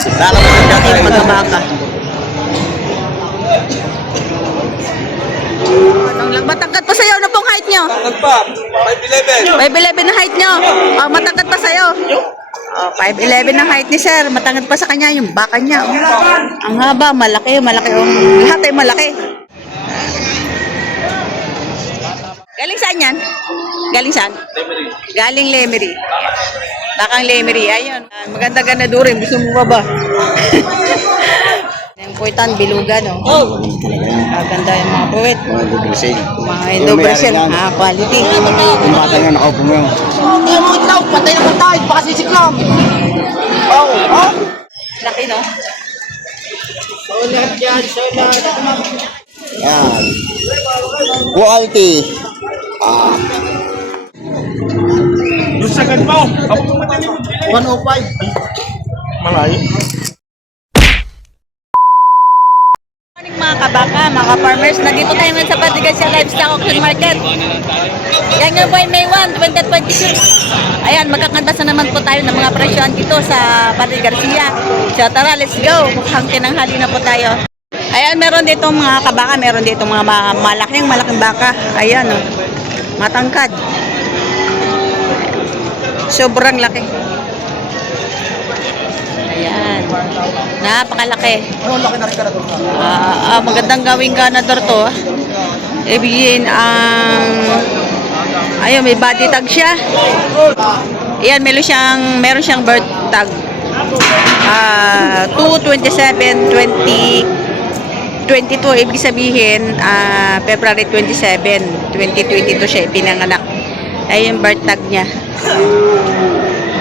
Laki yung pagkabaka. Anong lang, matangkad pa sa'yo. Ano pong height nyo? Tangkad pa, 5'11". 5'11 na height nyo. Oh, matangkad pa sa'yo. Oh, 5'11 ang height ni sir. Matangkad pa sa kanya yung baka niya. Oh. Ang haba, malaki, malaki. Oh. Lahat ay malaki. Galing saan yan? Galing saan? Galing Lemery. Bakang Lemery. Ayun. Maganda-ganda durin. Gusto mo ba ba? Yung puwitan, bilugan. Oh. Ganda yung mga puwit. Mga Dobresil. Mga Dobresil. Quality. Yung bata nga nakaupo mo yun. Hindi mo itlaw, patay na patay, baka sisiklam. Laki, no? Solat yan, solat. Yan. Quality. Yung sagad mo, 105. Malayo. Morning mga kabaka, mga farmers. Nandito tayo ngayon sa Patigasia Livestock Auction Market. Yan nga po ay May 1, 2026. Ayan, magkakantas na naman po tayo ng mga presyohan dito sa Patigasia. So tara, let's go. Mukhang tinanghali na po tayo. Ayan, meron dito mga kabaka, meron dito mga malaking baka. Ayan, oh. Matangkad. Sobrang laki. Ayan. Napakalaki. Laki na rin ka na ito. Magandang gawing ganador to. Ibigin ang ayun, may body tag siya. Ayan, meron siyang birth tag. 2/27/2022, ibig sabihin February 27, 2022 siya pinanganak. Ayun yung birth tag niya.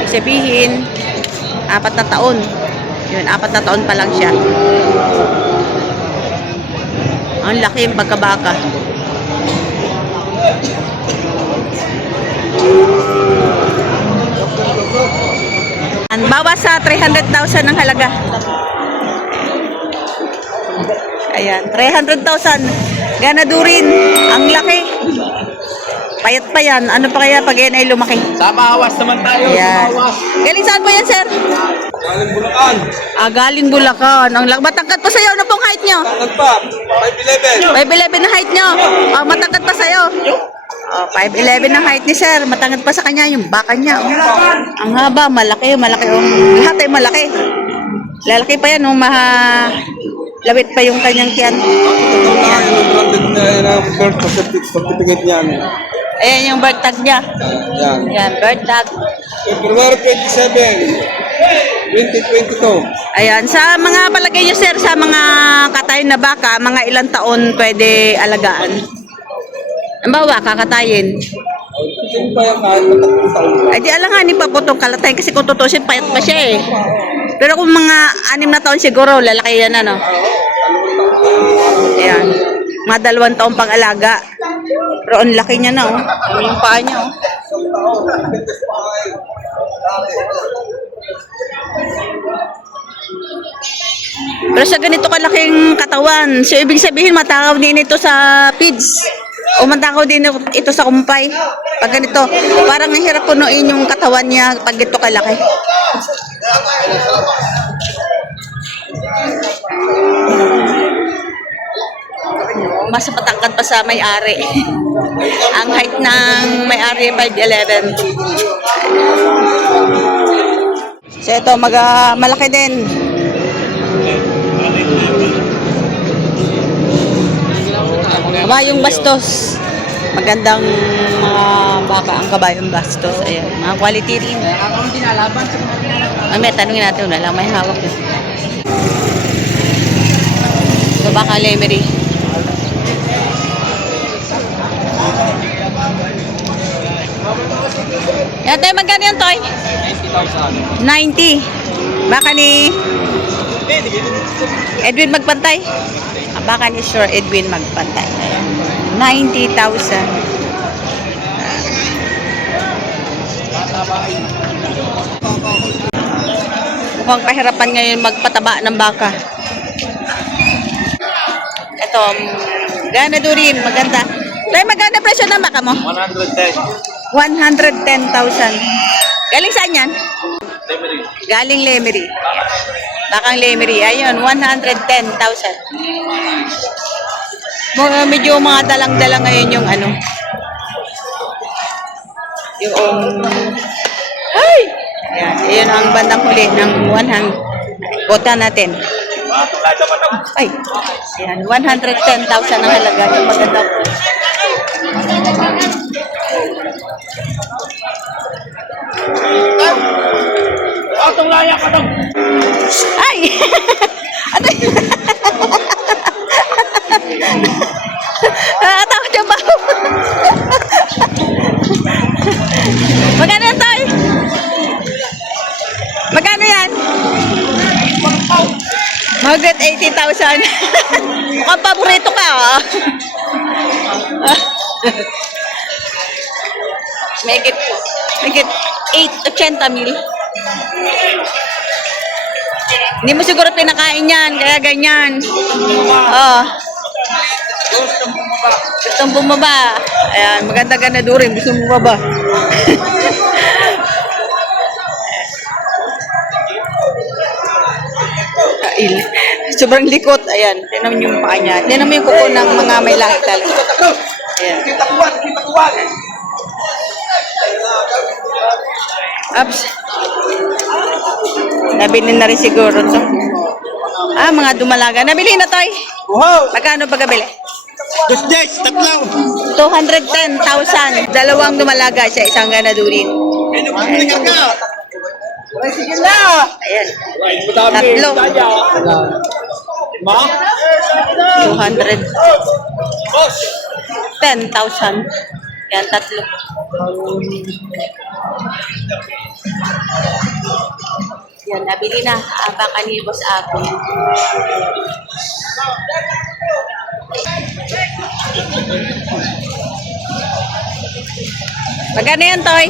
Ibig sabihin 4 na taon. Yun, 4 na taon pa lang siya. Ang laki yung pagkabaka. Ang bawas sa 300,000 ang halaga. Ayan, 300,000. Ganadurin. Ang laki. Payat pa yan. Ano pa kaya pag yan ay lumaki? Sa Bawas naman tayo, Ayan. sa Bawas. Galing saan po yan, sir? Galing Bulacan. Galing Bulacan. Ang matangkad pa sa'yo. Ano pong height nyo? Tangkad pa, 5'11". 5'11 na height nyo. Matangkad pa sa'yo. 5'11 na height ni sir. Matangkad pa sa kanya yung baka niya. Ang haba, malaki, malaki. Lahat ay malaki. Lalaki pa yan. Lawit pa yung kanyang tiyan. Yan. Branded na yan ang birth certificate niyan. Ayan yung birth tag niya. Yan. Ayan, birth tag. February 27, 2022. Ayan, sa mga palagay nyo sir, sa mga katayin na baka, mga ilang taon pwede alagaan? Ang bawa, kakatayin. Sino pa yung kahit matatlong taon? Ay di alanganin pa po itong kalatayin kasi kung tutusin, payat pa siya eh. Pero kung mga 6 na taon siguro, lalaki yan ano. Ayan, mga 2 taon pang alaga. Pero ang laki niya na oh. Yung paa niya oh. Pero sa ganito kalaking katawan, so ibig sabihin matakaw din ito sa feeds. O matakaw din ito sa kumpay. Pag ganito, parang ang hirap punuin yung katawan niya pag ito kalaki. Mas matangkad pa sa may-ari. Ang height ng may-ari 5'11". So ito, malaki din. Kabayong bastos. Magandang mga baka ang kabayong bastos. Ayan, mga quality rin. Mamaya, tanungin natin. Wala lang may hawak. So, baka Lemery. Yan tayo, magkano yung toy? 90. Baka ni Edwin Magpantay. Baka ni Sir Edwin Magpantay. 90,000. Mukhang pahirapan ngayon magpataba ng baka. Ito, ganadurin, maganda. Tay, maganda presyo ng baka mo? 110. 110,000. Galing saan yan? Lemery. Galing Lemery. Bakang Lemery. Ayun, 110,000. Medyo mga dalang-dalang ngayon yung ano. Yung... Ay! Ayan, ayan ang bandang huli ng 100. Bota natin. Ay! Ayan, 110,000 ang halaga. Yung maganda po. Ay! Ano yun? Takot yung baho. Magkano yan, Toy? Magkano yan? Magkat 80,000. Mukhang paborito ka, ah. Megit 80 mil. Hindi mo siguro pinakain yan, kaya ganyan. Oh. Gustong bumaba. Ayan, maganda-ganda durin. Gusto bumaba. Sobrang likot. Ayan, tinan mo yung paa niya. Tinan mo yung kuko ng mga may lahi talaga. Ayan. Ups. Nabili na rin siguro to. Mga dumalaga. Nabili na, Toy. Wow! Magkano pagkabili? Just tatlo! 210,000. Dalawang dumalaga siya, isang ganadurin. Sige na! Ayan. Tatlo. 210,000. Yan, tatlo. Yan, nabili na. Baka ni Boss Ako. Magkano yan, Toy?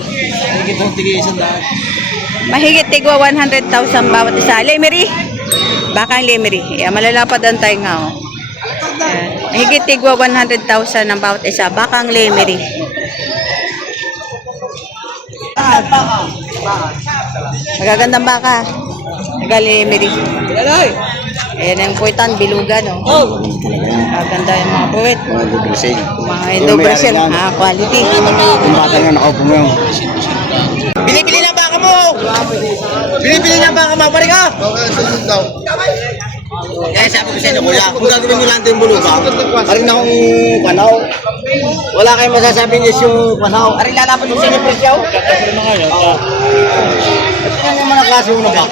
Mahigit tigwa 100,000 bawat isa. Lemery? Bakang Lemery. Yan, malalapad ang tayo nga, oh. Yan. Mahigit tigwa 100,000 ang bawat isa. Bakang Lemery. Magagandang baka. Lemery. Ayan ang puwitan, bilugan, oh. Maganda yung mga puwit. Mga Dubrasel. Mga Indo-Brazil, quality. Yung bata nga nakaupo mo yung... Bili-bili na baka mo! Bili-bili na baka mo! Pari ka! Kaya sabi ko sa inyo, kuya, kung gagawin nyo lang ito yung bulugang, parin na akong panaw. Wala kayong masasabing yes yung panaw. Parin lalapat mo sa inyo presyaw. Ito naman ang klase mo na baka.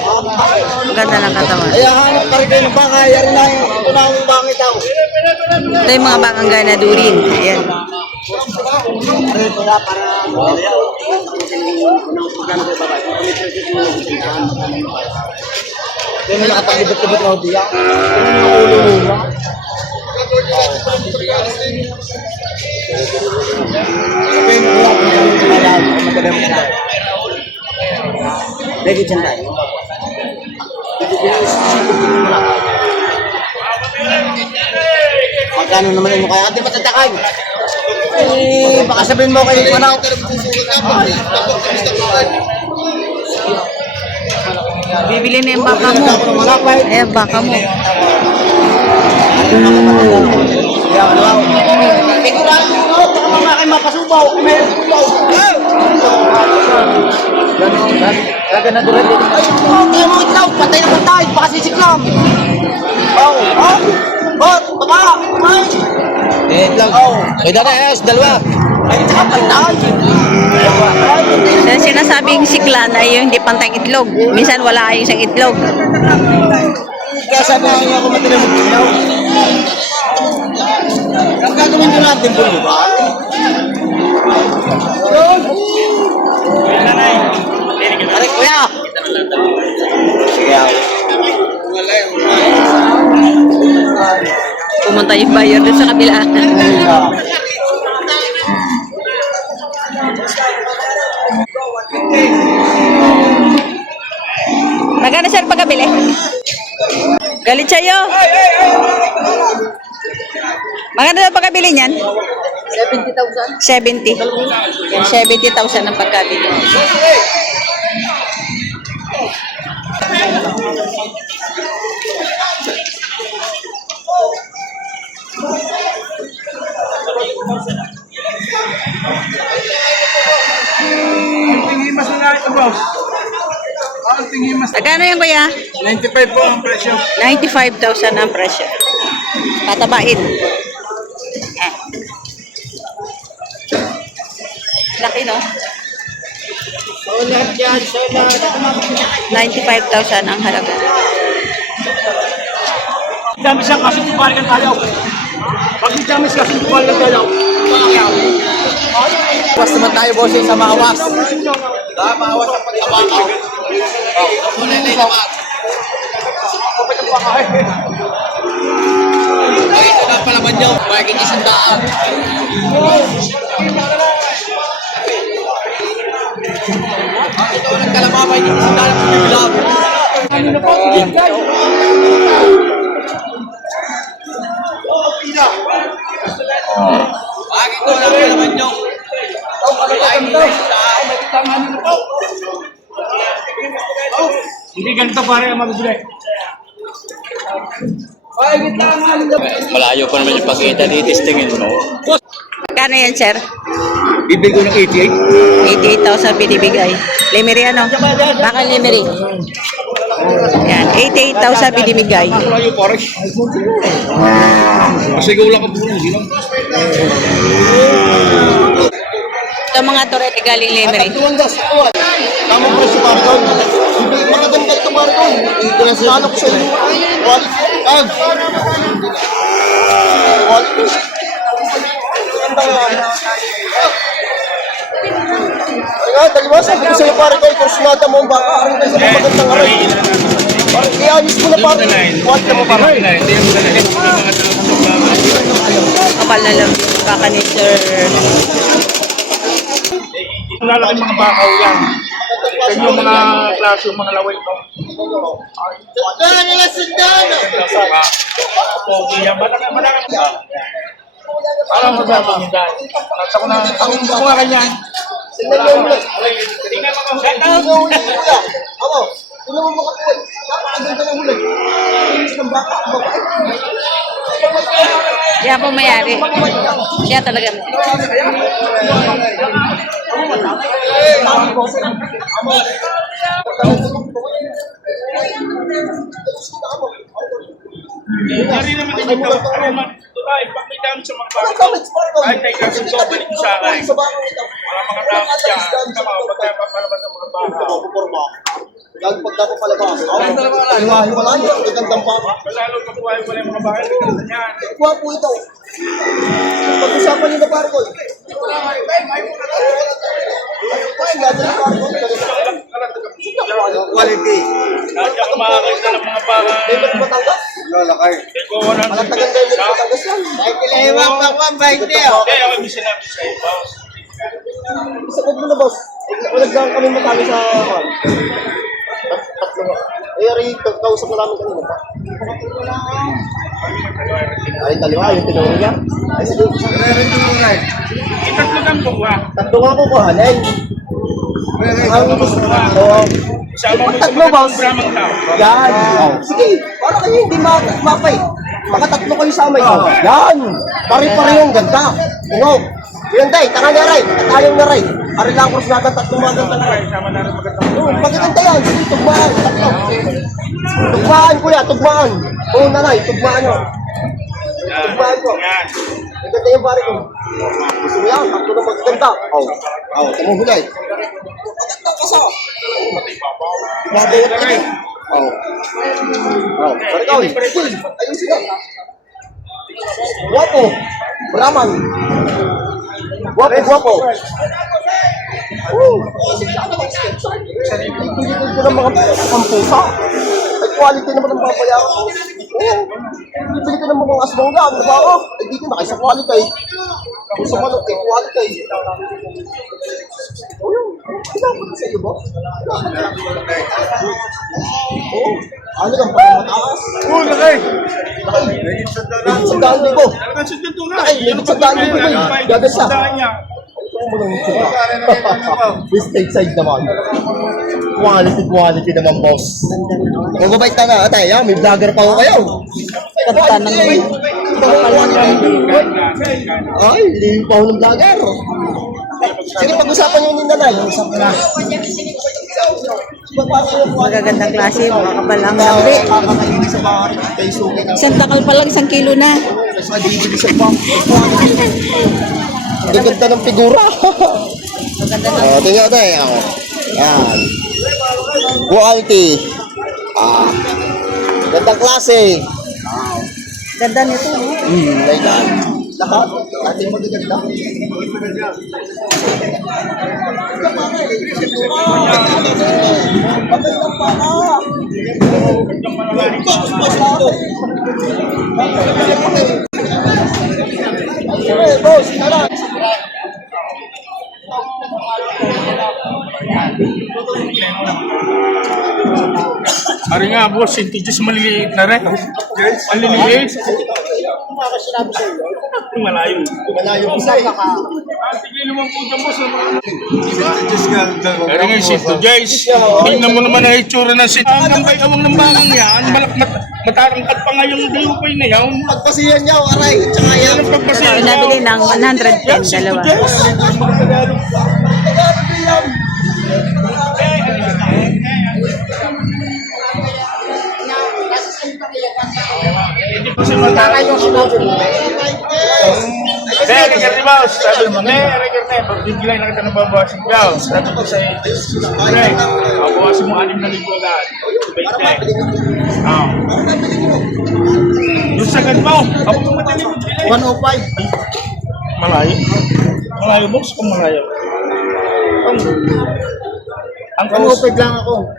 Maganda ng katawan. Ay, hanap pa rin kayo ng baka. Yari na yung ito na akong bangit ako. Ito yung mga bakang ganadurin. Ayan. Ito na para... Kaya may nakapag-libot-libot na diya. Ready dyan tayo. Magkano naman yung kaya kati matatakay? Baka sabihin mo kayo manaw. Bibili na yung baka mo. Ayan, baka mo. Mga kayo mapasubaw. Laga na doon. Ay, mo itaw. Patay na patay. Baka sisiklam. Bot, baba. Lang. Ay, dara, dalawa. Ay, patay. Sa sinasabing siklan ay yung hindi pantay itlog. Minsan wala ay isang itlog. Kaya sabi ko sa inyo ako matilang mag-ilaw. Ang gagawin nyo natin po, di ba? Aray, kuya! Sige, Pumunta yung buyer doon sa kabila. Magkano sir pagkabili? Galit sa'yo. Magkano sir pagkabili niyan? 70,000. 70. Yan, 70,000 ang pagkabili. Tinghimas na ito, boss. Tinghimas. Magkano yan, kuya? 95 po ang presyo. 95,000 ang presyo. Patabain. Ah. Laki, no? Solar dyan, solar. 95,000 ang halaga. Dami siyang kasi tubalikan tayo. Pag di dami siya kasi tubalikan tayo. Bawas naman tayo, bossing, sa maawas. Maawas ang pagkabakaw. Kulay naman. Ay, ito na palaman nyo. Magiging isang daan. Ito ang nagkalama, magiging isang daan ang pagkabilang. Bakit ko lang naman nyo? Hindi ganito pare ang mabibili. Malayo pa naman yung pagkita, titistingin mo. Magkano yan, sir? Bibig ko ng 88. 88,000 binibigay. Lemery ano? Baka lemery. Yan, 88,000 binibigay. Malayo pare. Masigaw lang ang bulo. Ito mga torete galing lemery. Tamang presyo para doon. Magaganda ito para doon. Hindi ko na sinano ko sa inyo. Ay, daliwa, sabi ko sa'yo pare ko, kung sinata mo ang baka, aring kayo sa magandang aray. Parang ianis mo na pare. Kuhat na mo pare. Kapal na lang baka ni sir. Lalaki mga bakaw yan. Sa inyo mga klase, mga laway ko. Sundan nila, sundan! Pogi yan. Malaki. Parang masabi niyo dahil. Nasa ko na, ang mga kanyan. Tingnan mo ulit. Tingnan mo kung Tingnan mo ulit, kuya. Ako, tingnan mo makakulit. Napakaganda ng ulit. Inis ng baka, babae. Yan po mayari. Siya talaga. Dari naman din ito. Ano man, tulay, pag may dami sa mga baka. Kahit ay kasi so, balik mo sa akin. Mga dami dyan. Sa mga pagpapalabas ng mga baka. Lalo pag dapat palabas. Wala niyo, ang gandang baka. Lalo pag buhay mo na yung mga baka. Yan. Kuha po ito. Pag-usapan niyo na pare ko. Quality. Lahat yung kumakakita ng mga baka. David Batangas? Lalakay. Eko, wala na. Malatagan David Batangas yan. Ay, kilewang pakwan, bike niya. Hindi, ako may sinabi sa iyo, boss. Isabot mo na, boss. Ulag lang kami matalo sa... Tatlo nga. Eh, ari, kausap na namin kanina pa. Ay, dalawa, yung tinuro niya. Ay, sige. Itatlo kang buwa. Tatlo nga ko kuhanin. Ang gusto ko. Isama mo sa Tatlo, mga boss. bramang tao. Yan. Sige, para kayo hindi mapay. Baka tatlo kayo sa amay. Yan. Pare-parehong ganda. Tingog. Yan, day. Taka na, Ray. At ayaw na, Ray. Ari lang ko sa tatlong maganda na, Ray. Isama na rin magandang. Magaganda yan. Sige, tugmaan. Tatlo. Tugmaan, kuya. Tugmaan. Oo, nanay. Tugmaan nyo. Tugmaan ko. Yan. Maganda yung pare ko. Gusto mo yan. Tatlo na magaganda. Oo, tamang hulay. Maganda kaso. Grabe yung pare. Oo. Pare ko. Ayun sila. Guwapo. Brahman. Guwapo. Pinipin ko ng mga kampusa. Ay, quality naman ang papayaran ko. Pinipin ko ng mga asbangga. Ano ba ako? Ay, dito na kayo sa quality. Kung sa manok, ay quality. Pinapin ko sa iyo ba? Oo. Ano lang pa mataas? Oo, lakay. Sa daan ko. Talagang sundin to na. Ay, may sa daan ko. Gagasa. Sundaan niya. Mistake side naman. Quality naman, boss. Magbabait ka na, ate. May vlogger pa ako kayo. Kanta ng Ay, hindi pa ako ng vlogger. Sige, pag-usapan yung ninanay. magagandang klase, mga kabalang lambi. Isang takal pa lang, 1 kilo na. Ang ganda ng figura. Tingnan tayo. Yan. Quality. Gandang klase. Ganda nito. Like that. Lahat. Ating magaganda. Ari nga, boss, sintidyos maliliit na rin. Maliliit. Malayo. Malayo po sa'yo. Sige naman po dyan, boss. Ari nga, sintidyos. Tingnan mo naman ang itsura ng sintidyos. Ang nambay awang ng bangang yan. Matarangkat pa nga yung diupay na yan. Pagpasiyan niya, aray. Tsaka yan. Anong pagpasiyan Ito, nabili ng 110, dalawa. Hindi po siya matara yung sinabi. Regar ni Boss, sabi mo, regar na, pagbigilay na kita ng babawasin ka. Sabi ko sa'yo, babawasin mo 6,000 agad. Yung sagad mo, ako mo madali mo bilay. 105. Malayo. Malayo, boss, kung malayo. Ang Upig lang ako.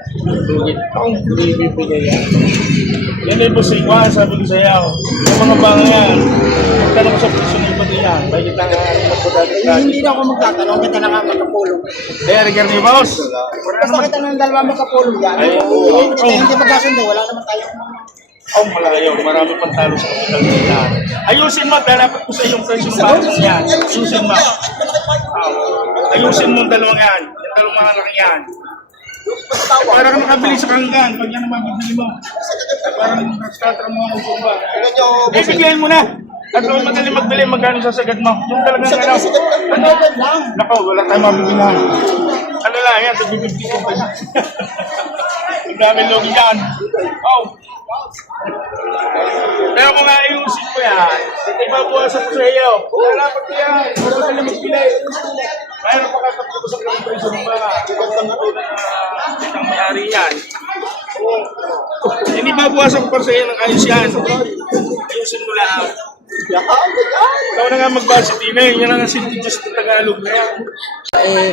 Akong bibigay yan. Yan ay boss, sabi ko sa'yo. Yung mga banga yan, magtanong ko sa presyo ng iba din yan. Bakit lang magpudali. Hindi na ako magtatanong, kita na nga magkapulong. Kaya, regar ni Boss. Basta kita ng dalawa magkapulong yan. Hindi magkasundo, wala naman tayong Oh, malayo. Marami pang talo sa kapital nila. Ayusin mo, dapat ko sa iyong presyo ng banga yan. Ayusin mo. Ayusin mo ang dalawang yan. Yung dalawang mga anak yan. Para ka makabili sa kanggan, pag yan ang mabibili mo. Parang nagstatra mo ang sumba. Ibiglayin mo na. At kung madali magbili, magkano sasagad mo? Yung talagang ano? Nako, wala tayong mabibilan. Ano lang yan, tagbibigay ko pa yan. Ang daming logi yan. Oh. Pero kung ayusin mo yan, ibabawasan ko sa iyo. Wala pa ko yan. Madali magbili. Mayroon pa katapos ng presyo ng mga itang may-ari yan. Hindi babawasan ko pa sa iyo ng ayos yan. Ayusin mo lang. Ikaw na nga magbasa din eh. Yan ang sintidyos ng Tagalog na yan.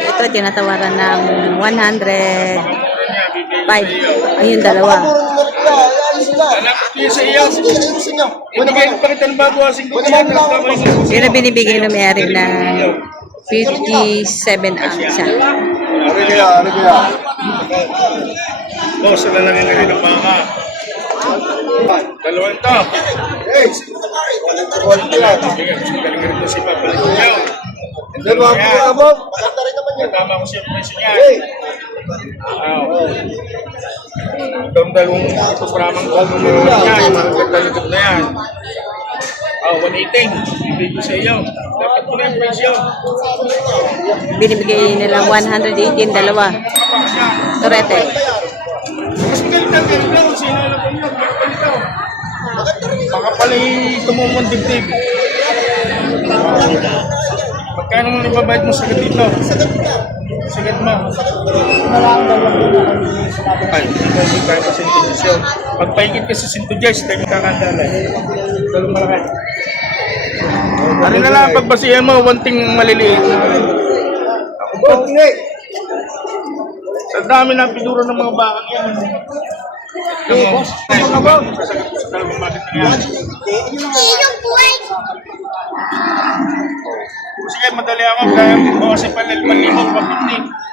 Ito, tinatawaran ng 105. Ayun, dalawa. Salamat kayo sa iyo. Hindi kayo pa kita ng babawasin ko. Yun na binibigay ng may-ari ng 57 ang isa. Boss, na lang yung rin ng baka. Dalawang ito. Galing rin ito si Papalik niyo. Tama ko siya presyo niya. Itong dalawang ito pramang kalong niya. Yung mga ganda-likod na yan. 118. Ibig ko sa iyo. Dapat ko na yung presyo. Binibigay nila 118, dalawa. Torete. Mas magaling na kung sino alam ko niyo. Baka pala tumumong dibdib. Magkano mo ibabayad mo sagad dito? Sagad mo. Ay, hindi tayo pa sintidyos. Pagpaigit ka sa sintidyos, tayo makakandala. Dalong malaki. Ano na lang, pagbasihan mo, wanting maliliit. Sa dami ng pinuro ng mga bakang yan. Sasagot ko sa dalawang bakit na yan. Sige, madali ako. Kaya bawasin pa ng 5,000, 50.